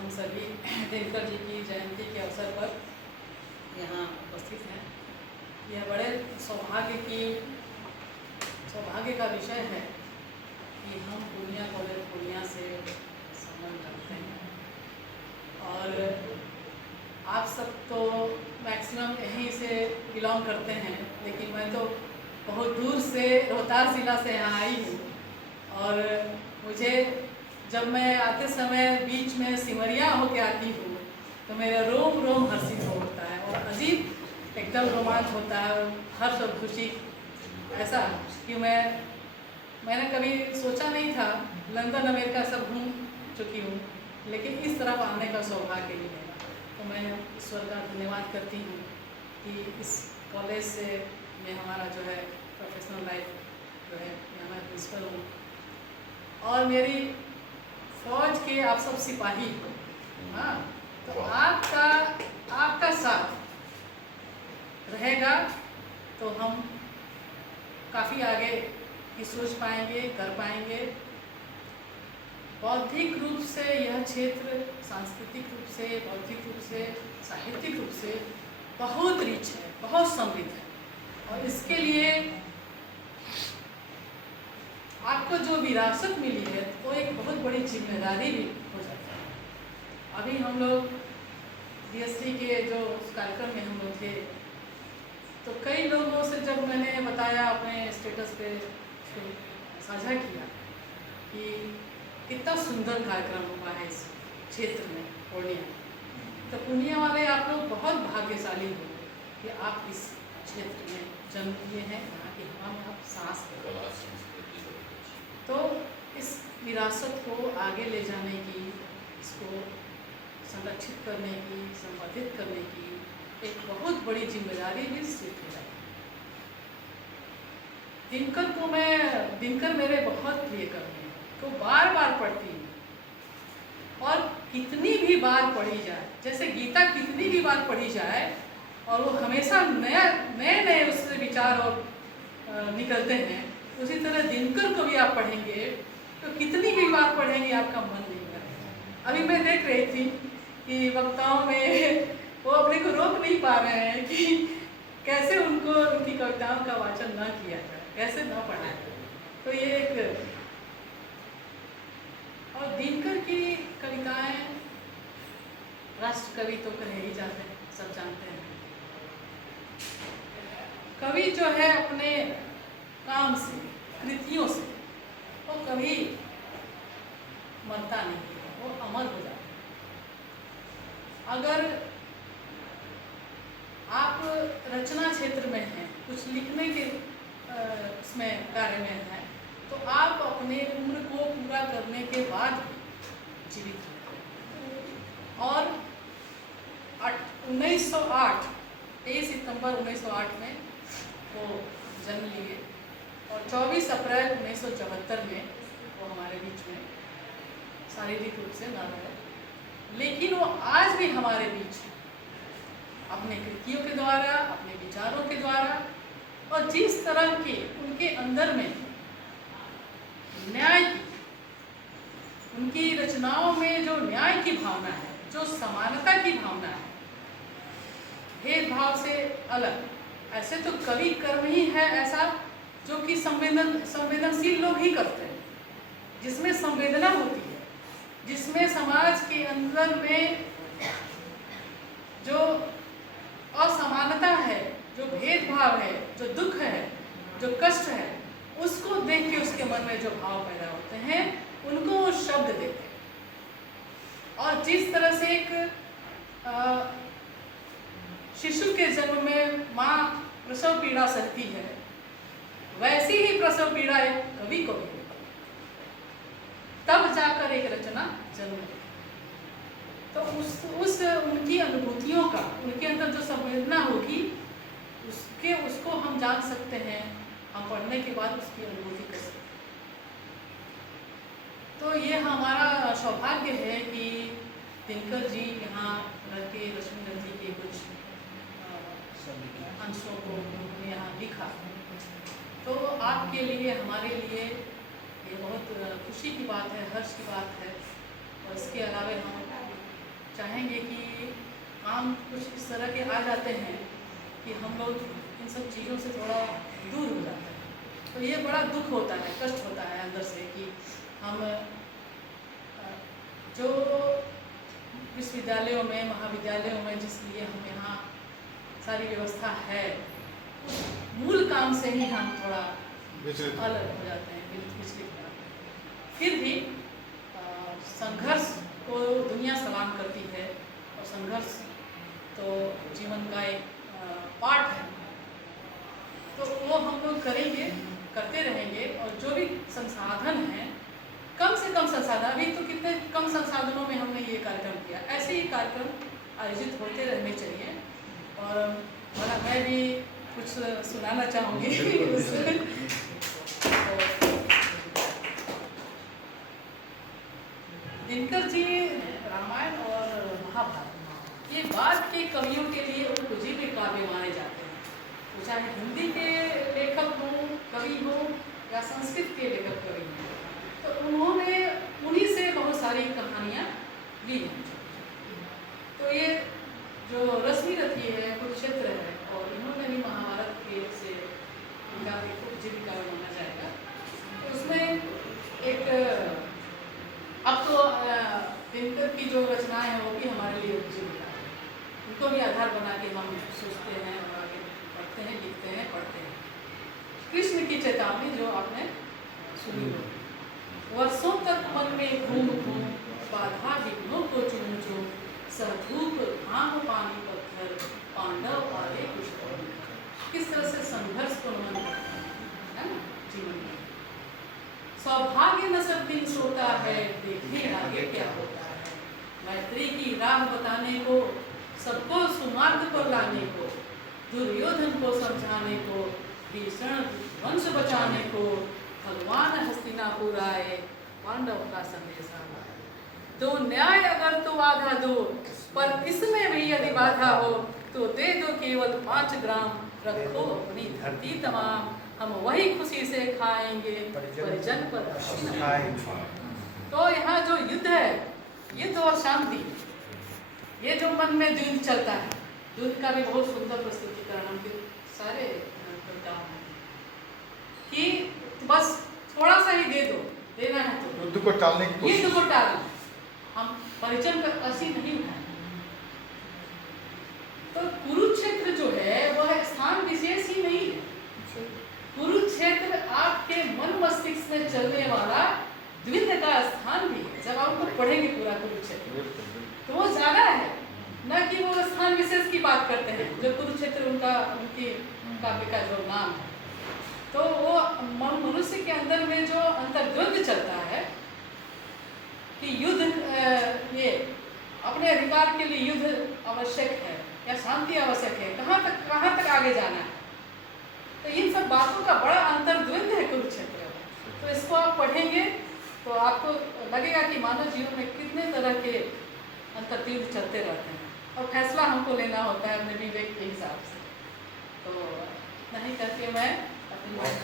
हम सभी दिनकर जी की जयंती के अवसर पर यहाँ उपस्थित हैं। यह बड़े सौभाग्य का विषय है कि हम पूर्णिया कॉलेज पूर्णिया से संबंध रखते हैं और आप सब तो मैक्सिमम यहीं से बिलोंग करते हैं, लेकिन मैं तो बहुत दूर से रोहतास ज़िला से यहाँ आई हूँ और मुझे जब मैं आते समय बीच में सिमरिया होके आती हूँ तो मेरा रोम रोम हर्षित हो उठता है और अजीब एकदम रोमांच होता है और हर्ष और खुशी ऐसा कि मैंने कभी सोचा नहीं था। लंदन अमेरिका सब घूम चुकी हूँ, लेकिन इस तरफ आने का सौभाग्य नहीं है। तो मैं ईश्वर का धन्यवाद करती हूँ कि इस कॉलेज से मैं हमारा जो है प्रोफेशनल लाइफ जो है यहाँ मैं प्रिंसिपल हूँ और मेरी फौज के आप सब सिपाही हो। हाँ, तो आपका साथ रहेगा तो हम काफ़ी आगे की सोच पाएंगे, कर पाएंगे। बौद्धिक रूप से यह क्षेत्र सांस्कृतिक रूप से, बौद्धिक रूप से, साहित्यिक रूप से बहुत रिच है, बहुत समृद्ध है और इसके लिए आपको जो विरासत मिली है वो एक बहुत बड़ी जिम्मेदारी भी हो जाती है। अभी हम लोग DST के जो कार्यक्रम में हम लोग थे तो कई लोगों से जब मैंने बताया, अपने स्टेटस पे साझा किया कि कितना सुंदर कार्यक्रम हुआ है इस क्षेत्र में पूर्णिया, तो पूर्णिया वाले आप लोग बहुत भाग्यशाली हो कि आप इस क्षेत्र में जन्म लिए हैं, यहाँ की हवा में आप सांस लेते हैं। तो इस विरासत को आगे ले जाने की, इसको संरक्षित करने की, संवर्धित करने की एक बहुत बड़ी जिम्मेदारी भी सिर्फ है। दिनकर मेरे बहुत प्रिय कवि हैं, तो बार बार पढ़ती हूँ और कितनी भी बार पढ़ी जाए, जैसे गीता कितनी भी बार पढ़ी जाए और वो हमेशा नए उससे विचार और निकलते हैं, उसी तरह दिनकर को भी आप पढ़ेंगे तो कितनी भी बार पढ़ेंगे आपका मन नहीं करेगा। अभी मैं देख रही थी कि वक्ताओं में वो अपने को रोक नहीं पा रहे हैं कि कैसे उनकी कविताओं का वाचन न किया जाए, कैसे न पढ़ा जाए। तो ये एक और दिनकर की कविताएं राष्ट्र कवि तो कहे ही जाते हैं, सब जानते हैं। कवि जो है अपने काम से, कृतियों से वो कभी मरता नहीं है, वो अमर हो जाता है। अगर आप रचना क्षेत्र में हैं, कुछ लिखने के इसमें कार्य में हैं, तो आप अपने उम्र को पूरा करने के बाद जीवित हैं। और 23 सितंबर 1908 में वो जन्म लिए और 24 अप्रैल 1974 में वो हमारे बीच में शारीरिक रूप से न रहे, लेकिन वो आज भी हमारे बीच है, अपने कृतियों के द्वारा, अपने विचारों के द्वारा और जिस तरह के उनके अंदर में न्याय की, उनकी रचनाओं में जो न्याय की भावना है, जो समानता की भावना है, भेदभाव से अलग। ऐसे तो कवि कर्म ही है ऐसा जो कि संवेदनशील लोग ही करते हैं, जिसमें संवेदना होती है, जिसमें समाज के अंदर में जो असमानता है, जो भेदभाव है, जो दुख है, जो कष्ट है, उसको देख के उसके मन में जो भाव पैदा होते हैं उनको वो शब्द देते हैं। और जिस तरह से एक शिशु के जन्म में माँ प्रसव पीड़ा सहती है, वैसी ही प्रसव पीड़ा एक कवि को भी, तब जाकर एक रचना जन्म लेती। तो उस उनकी अनुभूतियों का, उनके अंदर जो संवेदना होगी उसको हम जान सकते हैं, हम पढ़ने के बाद उसकी अनुभूति कर सकते हैं। तो ये हमारा सौभाग्य है कि दिनकर जी यहाँ रह के लक्ष्मीधर जी के कुछ अंशों को उन्होंने यहाँ लिखा। तो आपके लिए, हमारे लिए ये बहुत खुशी की बात है, हर्ष की बात है। और इसके अलावा हम काम कुछ इस तरह के आ जाते हैं कि हम लोग इन सब चीज़ों से थोड़ा दूर हो जाते हैं। तो ये बड़ा दुख होता है, कष्ट होता है अंदर से कि हम जो विश्वविद्यालयों में, महाविद्यालयों में जिस लिए हम यहाँ सारी व्यवस्था है, उस मूल काम से ही हम थोड़ा अलग हो जाते हैं, विचलित हो जाते हैं। फिर भी संघर्ष को दुनिया सलाम करती है और संघर्ष तो जीवन का एक पार्ट है, तो वो हम लोग करेंगे, करते रहेंगे। और जो भी संसाधन हैं, कम से कम संसाधन, अभी तो कितने कम संसाधनों में हमने ये कार्यक्रम किया, ऐसे ही कार्यक्रम आयोजित होते रहने चाहिए। और मैं भी कुछ सुनाना चाहूँगी। दिनकर जी रामायण और महाभारत ये बाद के कवियों के लिए उपजीव्य काव्य माने जाते हैं। तो चाहे हिंदी के लेखक हों, कवि हों, या संस्कृत के लेखक कवि हों, तो उन्होंने उन्हीं से बहुत सारी कहानियाँ ली हैं। तो ये जो रश्मि रथी है, कुरुक्षेत्र है, और इन्होंने भी महाभारत के से उनका उपजीव्य काव्य माना जाएगा। तो उसमें एक अब तो दिनकर की जो रचनाएं हैं वो भी हमारे लिए उपजीविका है, उनको भी आधार बना के हम सोचते हैं और आगे पढ़ते हैं, लिखते हैं, पढ़ते हैं। कृष्ण की चेतावनी जो आपने सुनी हो, वर्षों तक मन में घूम घूम बाधा विघ्नों को चूम चूम, सरधूप घाम पानी पत्थर पांडव आए कुछ। किस तरह से संघर्ष को नमन करते हैं, है ना, जीवन में। सौभाग्य न सब दिन सोता है, देखें आगे क्या होता है। मैत्री की राह बताने को, सबको सुमार्ग पर लाने को, दुर्योधन को समझाने को, भीषण वंश बचाने को, भगवान हस्तिनापुर आए, पांडव का संदेशा लाए। दो न्याय अगर तो आधा दो, पर इसमें भी यदि बाधा हो, तो दे दो केवल 5 ग्राम, रखो अपनी धरती तमाम, हम वही खुशी से खाएंगे, परिजन पर खाएंगे। तो यहाँ जो युद्ध है, युद्ध और शांति, ये जो मन में द्वंद्व चलता है, द्वंद्व का भी बहुत सुंदर प्रस्तुतिकरण हमके सारे कविताओं में, कि बस थोड़ा सा ही दे दो, देना है तो युद्ध को टालने की कोशिश, युद्ध को टालना, हम परिजन पर असी नहीं उठाए। तो कुरुक्षेत्र जो है वह स्थान विशेष ही नहीं है। कुरुक्षेत्र आपके मन मस्तिष्क में चलने वाला द्विंद का स्थान भी है। जब आप उनको पढ़ेंगे पूरा कुरुक्षेत्र, तो वो ज्यादा है, न कि वो स्थान विशेष की बात करते हैं जो कुरुक्षेत्र उनकी काव्य का जो नाम है। तो वो मनुष्य के अंदर में जो अंतर्द्वंद चलता है कि युद्ध, ये अपने अधिकार के लिए युद्ध आवश्यक है या शांति आवश्यक है, कहाँ तक आगे जाना है, तो इन सब बातों का बड़ा अंतर्द्वंद है कुरुक्षेत्र में। तो इसको आप पढ़ेंगे तो आपको लगेगा कि मानव जीवन में कितने तरह के अंतर्द्वंद चलते रहते हैं, और फैसला हमको लेना होता है अपने विवेक के हिसाब से। तो नहीं करके मैं अपनी